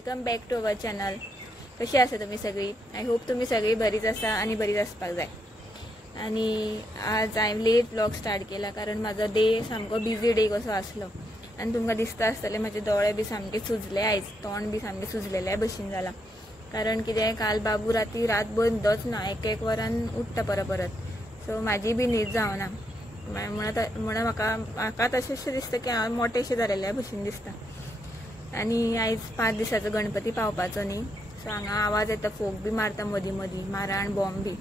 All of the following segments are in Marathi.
Welcome back to our channel. कशी आसा तुम्ही सगळी? आय होप तुम्ही सगळी बरीच आसा आणि बरीच आसपाक जाय। आणि आज हांवें लेट व्लॉग स्टार्ट केला कारण माझा डे सामको बिजी डे कसो आसलो आणि तुमकां दिसता आसतले माझे दोळे बी सामके सुजले, आयज तोंड बी सामके सुजलेले भशेन जाला। कारण कितें काल बाबू रात बंदच ना, एक वरान उठ्ठा परत सो म्हाजी बी न्हीद जावना। म्हणून म्हाका तशें दिसता की हांव मोठेशें जालेल्या भशेन दिसता। आणि आयज 5 दिसाचो गणपती पावपाचो न्ही, सो हांगा आवाज येता, फोक बी मारता मदीं माराण बॉम्ब बी।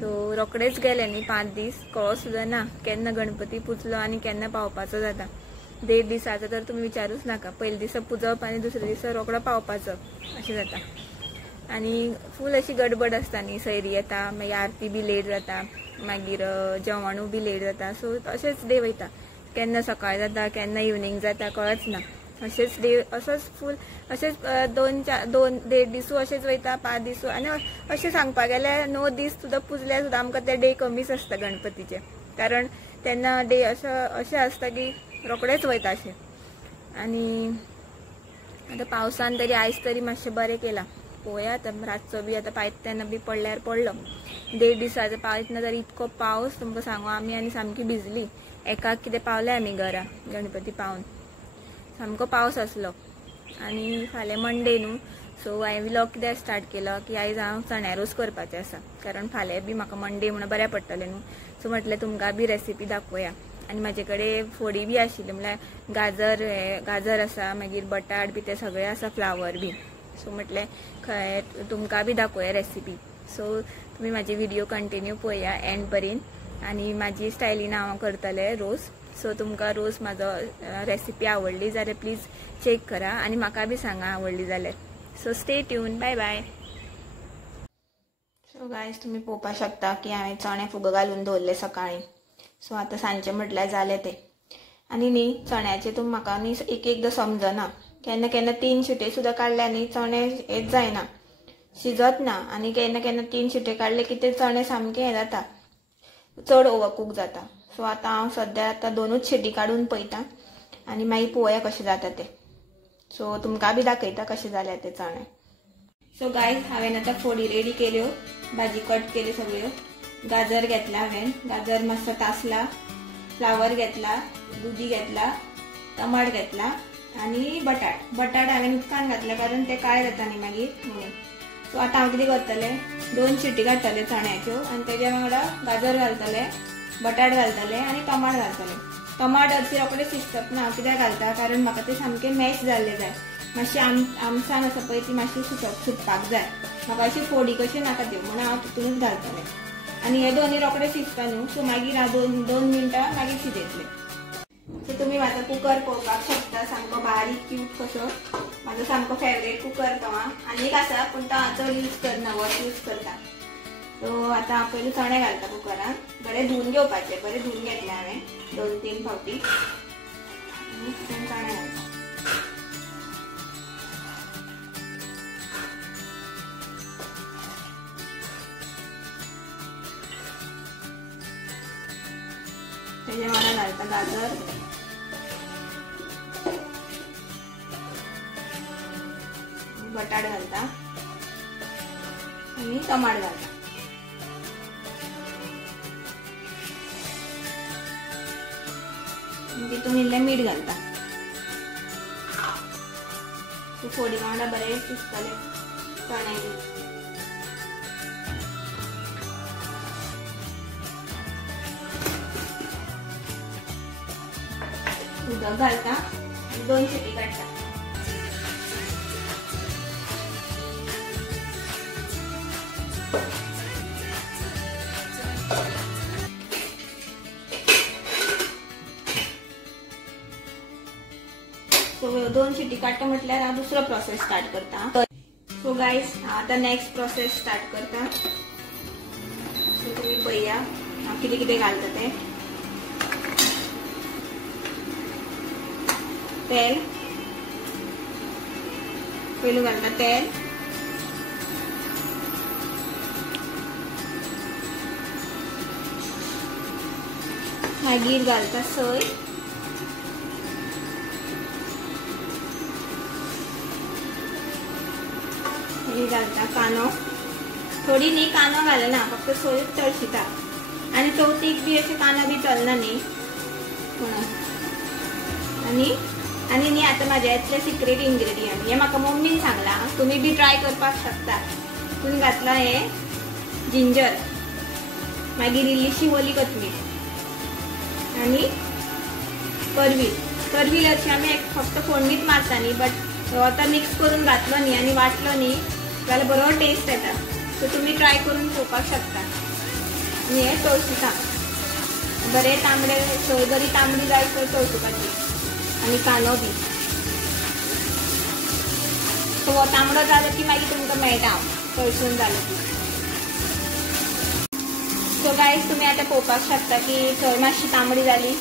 सो रोकडेच गेले न्ही 5 दीस, कळो सुद्दां ना केन्ना गणपती पुजलो आणि केन्ना पावपाचो जाता। 1.5 दिसाचो तर तुमी विचारूच नाका, पयले दिसा पुजप आणि दुसरे दिसा रोकडो पावपाचो अशें जाता। आणि फूल अशी गडबड आसता न्ही, सैरी येता, मागीर आरती बी लेट जाता, मागीर जेवणू बी लेट जाता। सो अशेंच डे वयता, केन्ना सकाळ जाता केन्ना इवनिंग जाता कळच ना। अशेंच डे असोच फूल अशेंच 2-1.5 दिसू अशेंच वयता, 5 दिसू। आनी अशें सांगपाक गेल्यार 9 दीस सुद्दां पुजल्यार सुद्दां आमकां ते डे कमीच आसता गणपतीचे, कारण तेन्ना डे अशें आसता की रोकडेच वयता अशें। आनी आतां पावसान तरी आयज तरी मातशें बरें केलां, पळोवया आतां रातचो बी आतां पायत तेन्ना बी पडल्यार पडलो। 1.5 दिसाचो पावयतना तरी इतको पावस तुमकां सांगू आमी, आनी सामकी भिजली। एकाक कितें पावले आमी घरा गणपती पावन, सामको पावस आसलो। आणि फाल्यां मंडे न्हू, सो हांवें व्लॉग कित्याक स्टार्ट केलो की आयज हांव चण्या रोस करपाचें आसा, कारण फाल्यां बी म्हाका मंडे म्हणून बरें पडटलें न्हू। सो म्हटलें तुमकां बी रेसिपी दाखोवया। आनी म्हाजे कडेन फोडी बी आशिल्ली, म्हळ्यार गाजर आसा, मागीर बटाट बी ते सगळे आसा, फ्लावर बी। सो म्हटलें तुमकां बी दाखोवया रेसिपी। सो तुमी म्हाजे व्हिडिओ कंटिन्यू पळया एंड पर्यंत, आनी म्हाजी स्टायलीन हांव करतलें रोस। सो तुमकां रोज म्हाजो रेसिपी आवडली जाल्यार प्लीज चेक करा आणि म्हाका बी सांगा आवडली जाल्यार। So stay tuned, bye bye. So guys तुम्ही पळोवपाक शकता की हांवें चणे फुगो घालून दवरले सकाळीं। सो आतां सांजचे म्हटल्यार जालें तें। आनी न्ही चण्याचे तुमी म्हाका न्ही एकदां समजना, केन्ना 3 शिटे सुद्दां काडल्या न्ही चणे हेच जायना, शिजत ना। आनी केन्ना 3 शिटे काडले की ते चणे सामके हें जाता, चड ओवरकूक जाता। सो आतां हांव सद्या 2च शिटी काडून पळयता आनी मागीर पळोवया कशें जाता तें। सो तुमकां बी दाखयता कशें जालें ते चणे। सो गायज हांवें आतां फोडी रेडी केल्यो, भाजी कट केल्यो सगळ्यो। गाजर घेतला हांवें, गाजर मातसो तासला, फ्लावर घेतला, दुदी घेतला, टमाट घेतला आनी बटाट हांवें उदकान घातले कारण ते काळे जाता न्ही मागीर म्हणून। सो आतां हांव कितें करतलें, 2 शिटी काडटलें चण्याच्यो आनी तेज्या वांगडा गाजर घालतलें, बटाट घालतलें आनी टमाट घालतलें। टमाट हरशीं रोखडें शिजतात ना, कित्याक घालता कारण म्हाका ते सामके मॅश जाल्ले जाय, मातशी आमसाण आसा पळय ती मातशी सुटपाक जाय, म्हाका अशी फोडी कशी नाका त्यो, म्हणून हांव तितूनच घालतलें। आनी हे दोन्ही रोखडे शिजता न्हू, सो मागीर हांव 2 मिनटां मागीर शिजयतलें। सो तुमी म्हाजो कुकर पळोवपाक शकता, सामको बारीक क्यूट कसो, म्हाजो सामको फेवरेट कुकर तो। आनीक आसा पूण तो हांव चड यूज करना, होच यूज करता। सो आतां हांव पयलीं चणे घालता कुकरान, बरें धुवन घेवपाचें, बरें धुवन घेतलें हांवें 2-3 फावटी आनी तितून चणे घालता। तेज्या वांगडा घालता गाजर, बटाट घालता आनी टमाट घालता। तितून इल्लें मीठ घालता। फोडी वांगडा बरें शिजतलें चणे बी। उदक घालता आनी 2 शिटी काडटा। सो 2 शिटी काडटा म्हटल्यार हांव दुसरो प्रोसेस स्टार्ट करता। सो गायज आतां नेक्स्ट प्रोसेस स्टार्ट करता। सो तुमी पळया हांव कितें घालता तें। तेल पयलू घालता, तेल मागीर घालता सोय, मी घालता कानो, थोडी न्ही कानो घालना, फक्त सोय तळशिता आणि चवथीक बी असे कानो बी चलना न्ही म्हणून. आणि न्ही आता माझ्या यातले सिक्रेट इंग्रेडियंट हे म्हाका मम्मीन सांगला, तुम्ही बी ट्राय करपाक शकता. तुम्ही घातला हे जिंजर, मागीर इल्लीशी ओली कोथमीर आणि करवील अशी आम्ही फक्त फोडणीत मारता न्ही, बट आता मिक्स करून घातलो न्ही आणि वाटलो न्ही जाल्यार बरो टेस्ट येता. सो तुम्ही ट्राय करून पळोवपाक शकता. आणि हे तळसुता बरे तांबडे, सोय बरी तांबडी जाय तर तळसुपाची आणि कानो बी. सो तांबडो जालो की मागीर तुमकां मेळटा तळसून जालो की. सो गायज तुम्ही आता पळोवपाक शकता की सोय मातशी तांबडी जाली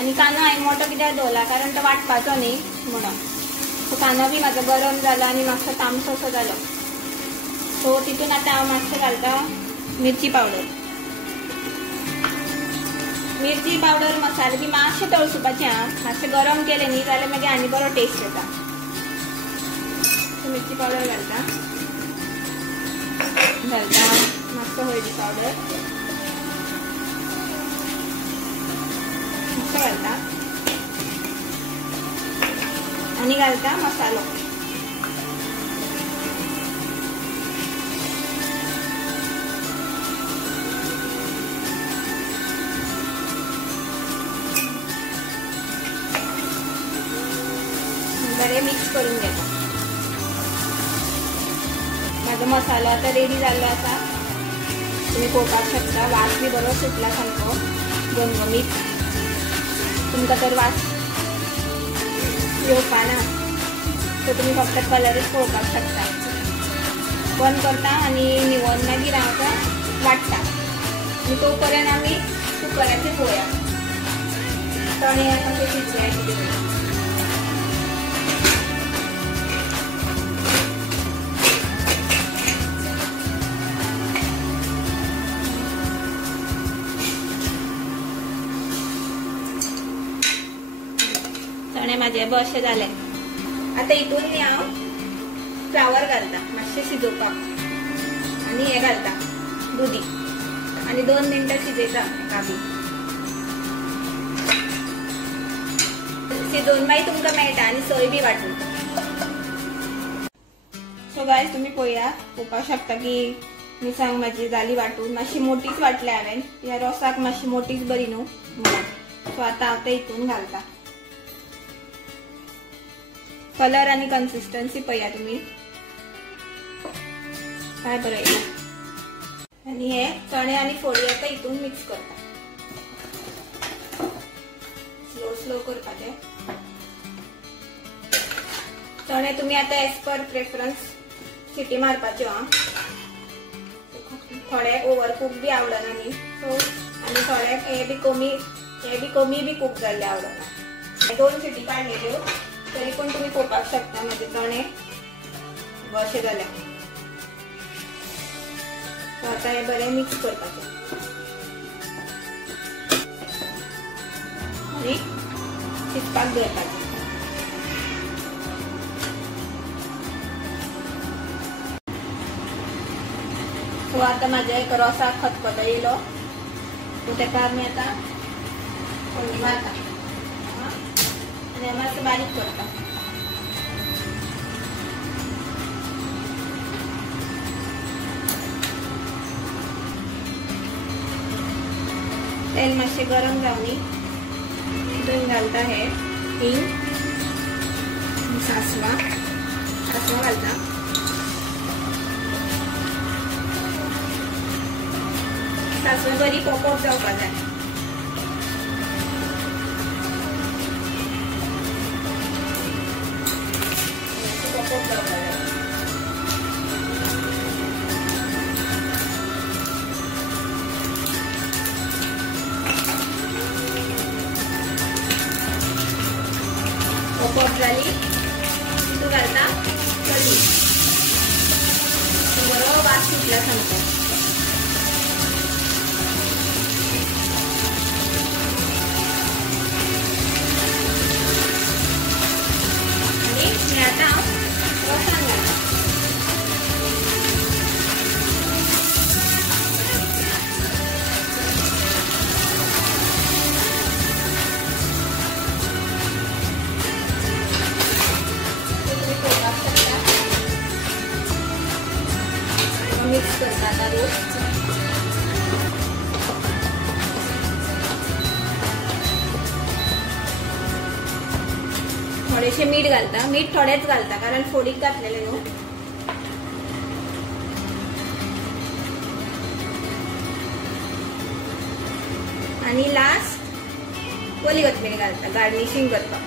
आणि कानो हांवें मोठो कित्याक दवरला कारण तो वाटपाचो न्ही म्हणून. सो कानो बी म्हाजो गरम जालो आणि मातसो तामसोसो जालो. सो तितून आता हांव मातशें घालता मिरची पावडर. मिरची पावडर मसाले बी मातशें तळसुपाचें हां, मातशें गरम केलें न्ही जाल्यार मागीर आनी बरो टेस्ट येता. सो मिरची पावडर घालता मातसो हळदी पावडर मातसो घालता आणि घालता मसालो. बरे मिक्स करून घेता. माझा मसाला आता रेडी झालो आसा, तुम्ही पळोवपाक शकता. वास बी बरो सुटला सारको घमघमीत. तुमकां तर वास येवपा ना, सो तुम्ही फक्त कलरच पळोवपाक शकता. बंद करता आणि निवळ मागीर हांव तो वाटता आणि तो पर्यंत आमी कुकराचेर पळोवया चणे कशे शिजले कितें. चणे माझे अशे जाले. आता हितून न्ही हांव फ्लावर घालता मातशें शिजोवपाक आणि हे घालता दुदी आणि 2 मिनटां शिजयता काबी. शिजोवन मागीर तुमकां मेळटा आणि सोय बी वाटून. सो गायज तुम्ही पळोवपाक शकता की मिरसांग माझी जाली वाटून. मातशी मोठीच वाटल्या हांवें, ह्या रोसाक मातशी मोठीच बरी न्हू म्हणून. सो आता हांव ते हितून घालता. कलर आणि कन्सिस्टन्सी पळया तुम्ही काय बरं येईल. आणि हे चणे आणि फोडी आता हितून मिक्स करता. स्लो करपाचे. चणे तुम्ही आता एज पर प्रेफरन्स सिटी मारपाच्यो हां. थोडे ओव्हर कुक बी आवडना न्ही, सो आणि थोडे हे बी कमी बी कुक जाल्ले आवडना. 2 सिटी काडलेल्यो तरी पण तुम्ही पळोवपाक शकता माझे चणे अशे जाले. आता हे बरे मिक्स करपाचे आणि शिजपाक दवरपाचे. सो आता माझ्या एक रोसाक खतखतो येयलो, सो तेका आमी आता फोडणी मारता आणि मातशें बारीक करता. तेल मातशें गरम जावनी तितून घालता हे हिंग, सासवा घालता. सासवा बरी पोपट जावपाक जाय. पोपट जाली तितून घालता कढी. बरो वास सुटला सामको. आणि आता रोसान घालता. मिक्स करता आता रोस. थोडेसे मीठ घालता. मीठ थोडेच घालता कारण फोडीत घातलेले न्हू. आणि लास्ट ओली कोथमीर घालता गार्निशिंग करता.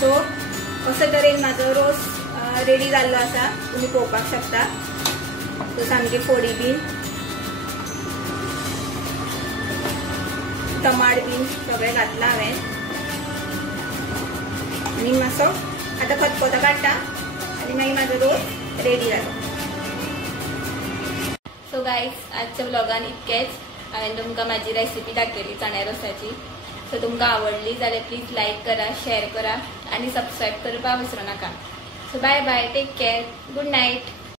सो असं तरेन माझो रोस रेडी जाल्लो आसा. तुम्ही पळोवपाक शकता. तो सामके फोडी बीन टमाट बीन सगळें घातला हांवें. आनी मातसो आतां खतखतो काडटा आनी मागीर म्हाजो रोस रेडी जालो. सो गायज आजच्या व्लॉगान इतकेच. हांवें तुमकां म्हाजी रेसिपी दाखयली चण्या रोसाची. सो तुमकां आवडली जाल्यार प्लीज लायक करा, शेअर करा आणि सबस्क्राईब करपाक विसरू नका. So bye bye, take care, good night.